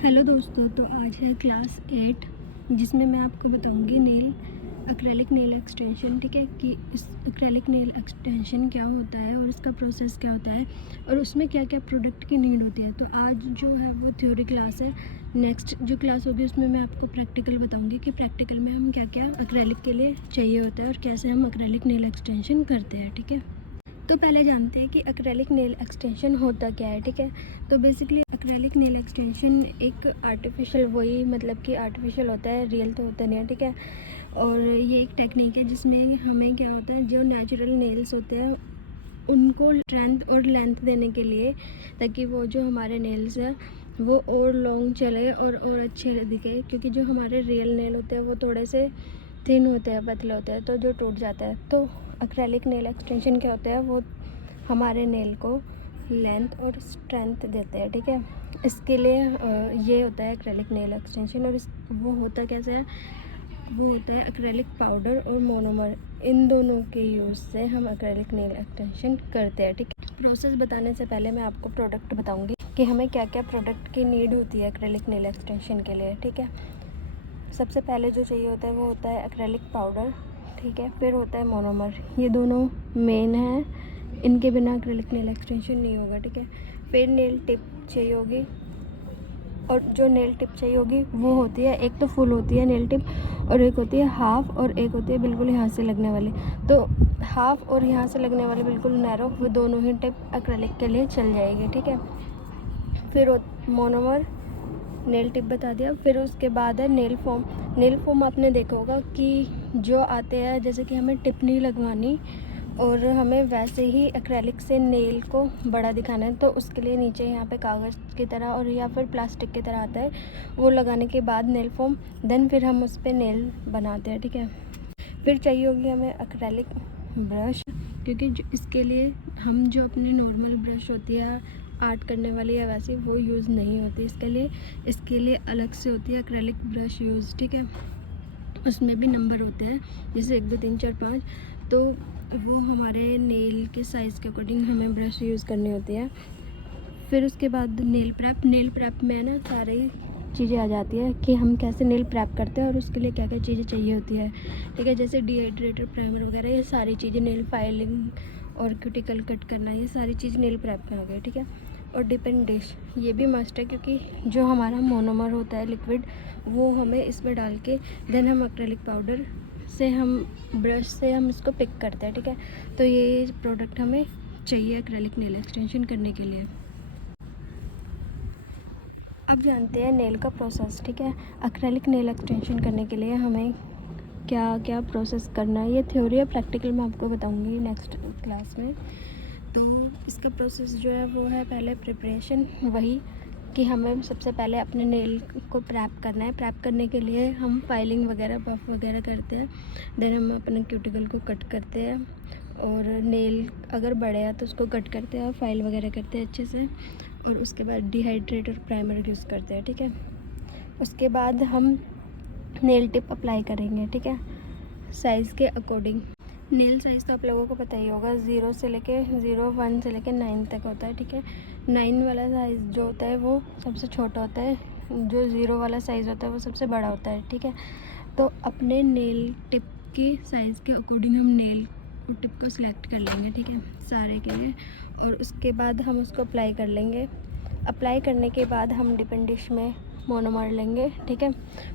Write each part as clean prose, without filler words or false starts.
Hello दोस्तों, तो आज है क्लास 8 जिसमें मैं आपको बताऊंगी एक्रेलिक नेल एक्सटेंशन। ठीक है, कि इस एक्रेलिक नेल एक्सटेंशन क्या होता है और इसका प्रोसेस क्या होता है और उसमें क्या क्या प्रोडक्ट की नीड होती है। तो आज जो है वो थ्योरी क्लास है। नेक्स्ट जो क्लास होगी उसमें मैं आपको प्रैक्टिकल बताऊंगी कि प्रैक्टिकल में हम क्या क्या एक्रेलिक के लिए चाहिए होता है और कैसे हम एक्रेलिक नेल एक्सटेंशन करते हैं। ठीक है, तो पहले जानते हैं कि एक्रेलिक नेल एक्सटेंशन होता क्या है। ठीक है, तो बेसिकली एक्रेलिक नेल एक्सटेंशन एक आर्टिफिशियल कि आर्टिफिशियल होता है, रियल तो होता नहीं है। ठीक है, और ये एक टेक्निक है जिसमें हमें क्या होता है, जो नेचुरल नेल्स होते हैं उनको स्ट्रेंथ और लेंथ देने के लिए, ताकि वो जो हमारे नेल्स है वो और लॉन्ग चले और अच्छे दिखे। क्योंकि जो हमारे रियल नेल होते हैं वो थोड़े से थिन होते हैं, पतले होते हैं, तो जो टूट जाता है। तो एक्रेलिक नेल एक्सटेंशन क्या होता है, वो हमारे नेल को लेंथ और स्ट्रेंथ देते हैं। ठीक है, इसके लिए ये होता है एक्रेलिक नेल एक्सटेंशन। और वो होता कैसे है, वो होता है एक्रेलिक पाउडर और मोनोमर, इन दोनों के यूज़ से हम एक्रेलिक नेल एक्सटेंशन करते हैं। ठीक है, प्रोसेस बताने से पहले मैं आपको प्रोडक्ट बताऊंगी कि हमें क्या क्या प्रोडक्ट की नीड होती है एक्रेलिक नेल एक्सटेंशन के लिए। ठीक है, सबसे पहले जो चाहिए होता है वो होता है एक्रेलिक पाउडर। ठीक है, फिर होता है मोनोमर। ये दोनों मेन हैं, इनके बिना एक्रेलिक नेल एक्सटेंशन नहीं होगा। ठीक है, फिर नेल टिप चाहिए होगी, और जो नेल टिप चाहिए होगी वो होती है, एक तो फुल होती है नेल टिप और एक होती है हाफ और एक होती है बिल्कुल यहाँ से लगने वाली। तो हाफ और यहाँ से लगने वाली बिल्कुल नैरो, वो दोनों ही टिप एक्रेलिक के लिए चल जाएगी। ठीक है, फिर मोनोमर, नेल टिप बता दिया। फिर उसके बाद है नेल फोम। नेल फोम आपने देखा होगा कि जो आते हैं, जैसे कि हमें टिप नहीं लगवानी और हमें वैसे ही एक्रेलिक से नेल को बड़ा दिखाना है, तो उसके लिए नीचे यहाँ पे कागज़ की तरह और या फिर प्लास्टिक की तरह आता है, वो लगाने के बाद नेल फोम, देन फिर हम उस पर नेल बनाते हैं। ठीक है, फिर चाहिए होगी हमें एक्रेलिक ब्रश, क्योंकि इसके लिए हम जो अपनी नॉर्मल ब्रश होती है आर्ट करने वाली या वैसी, वो यूज़ नहीं होती। इसके लिए अलग से होती है एक्रेलिक ब्रश यूज़। ठीक है, उसमें भी नंबर होते हैं, जैसे 1 2 3 4 5, तो वो हमारे नेल के साइज़ के अकॉर्डिंग हमें ब्रश यूज़ करनी होती है। फिर उसके बाद नेल प्रेप में ना सारी चीज़ें आ जाती है कि हम कैसे नेल प्रेप करते हैं और उसके लिए क्या क्या चीज़ें चाहिए होती है। ठीक है, जैसे डिहाइड्रेटर, प्राइमर वगैरह, ये सारी चीज़ें, नेल फाइलिंग और क्यूटिकल कट करना, ये सारी चीज़ नेल प्रेप में आ गई। ठीक है, और डिप एंड डिश ये भी मस्ट है, क्योंकि जो हमारा मोनोमर होता है लिक्विड, वो हमें इसमें डाल के देन हम एक्रेलिक पाउडर से, हम ब्रश से हम इसको पिक करते हैं। ठीक है, तो ये प्रोडक्ट हमें चाहिए एक्रेलिक नेल एक्सटेंशन करने के लिए। अब जानते हैं नेल का प्रोसेस। ठीक है, एक्रेलिक नेल एक्सटेंशन करने के लिए हमें क्या क्या प्रोसेस करना है, ये थ्योरी है, प्रैक्टिकल मैं आपको बताऊंगी नेक्स्ट क्लास में। तो इसका प्रोसेस जो है वो है, पहले प्रिपरेशन, वही कि हमें सबसे पहले अपने नेल को प्रैप करना है। प्रैप करने के लिए हम फाइलिंग वगैरह, पफ वगैरह करते हैं, देन हम अपने क्यूटिकल को कट करते हैं, और नेल अगर बड़े हैं तो उसको कट करते हैं और फाइल वगैरह करते हैं अच्छे से, और उसके बाद डिहाइड्रेट और प्राइमर यूज़ करते हैं। ठीक है, उसके बाद हम नेल टिप अप्लाई करेंगे। ठीक है, साइज़ के अकॉर्डिंग। नेल साइज़ तो आप लोगों को पता ही होगा, 0 से लेके 1 से लेके 9 तक होता है। ठीक है, 9 वाला साइज़ जो होता है वो सबसे छोटा होता है, जो 0 वाला साइज़ होता है वो सबसे बड़ा होता है। ठीक है, तो अपने नेल टिप के साइज़ के अकॉर्डिंग हम नेल टिप को सिलेक्ट कर लेंगे। ठीक है, सारे के लिए, और उसके बाद हम उसको अप्लाई कर लेंगे। अप्लाई करने के बाद हम डिप एंड डिश में मोनोमर लेंगे। ठीक है,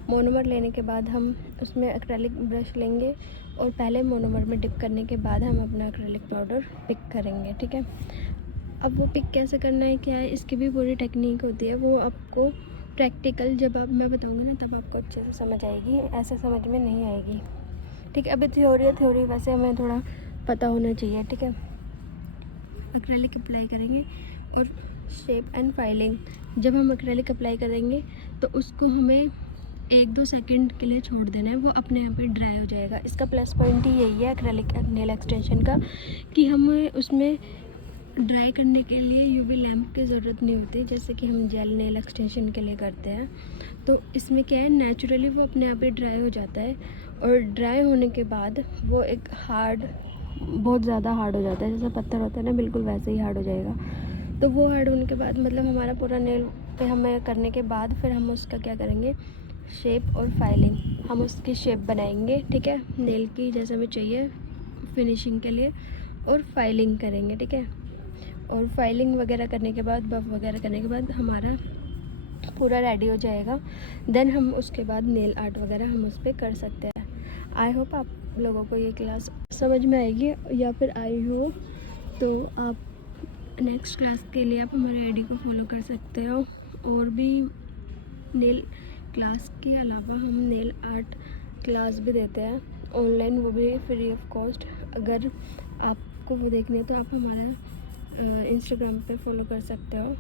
मोनोमर लेने के बाद हम उसमें एक्रेलिक ब्रश लेंगे, और पहले मोनोमर में डिप करने के बाद हम अपना एक्रेलिक पाउडर पिक करेंगे। ठीक है, अब वो पिक कैसे करना है, क्या है, इसकी भी पूरी टेक्निक होती है, वो आपको प्रैक्टिकल जब आप मैं बताऊँगी ना तब आपको अच्छे से समझ आएगी, ऐसे समझ में नहीं आएगी। ठीक है, अभी थ्योरी है, थ्योरी वैसे हमें थोड़ा पता होना चाहिए। ठीक है, एक्रेलिक अप्लाई करेंगे और शेप एंड फाइलिंग, जब हम एक्रेलिक अप्लाई करेंगे तो उसको हमें 1 2 सेकंड के लिए छोड़ देना है, वो अपने आप ही ड्राई हो जाएगा। इसका प्लस पॉइंट ही यही है एक्रेलिक नेल एक्सटेंशन का, कि हमें उसमें ड्राई करने के लिए यूवी लैम्प की ज़रूरत नहीं होती, जैसे कि हम जेल नेल एक्सटेंशन के लिए करते हैं। तो इसमें क्या है, नेचुरली वो अपने आप ही ड्राई हो जाता है, और ड्राई होने के बाद वो एक बहुत ज़्यादा हार्ड हो जाता है, जैसा पत्थर होता है ना, बिल्कुल वैसे ही हार्ड हो जाएगा। तो वो हार्ड होने के बाद मतलब हमारा पूरा नेल फिर हमें करने के बाद फिर हम उसका क्या करेंगे, शेप और फाइलिंग, हम उसकी शेप बनाएंगे, ठीक है, नेल की जैसे हमें चाहिए फिनिशिंग के लिए, और फाइलिंग करेंगे, ठीक है। और फाइलिंग वगैरह करने के बाद, बफ वगैरह करने के बाद हमारा पूरा रेडी हो जाएगा। देन हम उसके बाद नेल आर्ट वगैरह हम उस पर कर सकते हैं। आई होप आप लोगों को ये क्लास समझ में आएगी, या फिर आई हो तो आप नेक्स्ट क्लास के लिए आप हमारे आईडी को फॉलो कर सकते हो। और भी नेल क्लास के अलावा हम नेल आर्ट क्लास भी देते हैं ऑनलाइन, वो भी फ्री ऑफ कॉस्ट। अगर आपको वो देखनी है तो आप हमारा इंस्टाग्राम पे फॉलो कर सकते हो।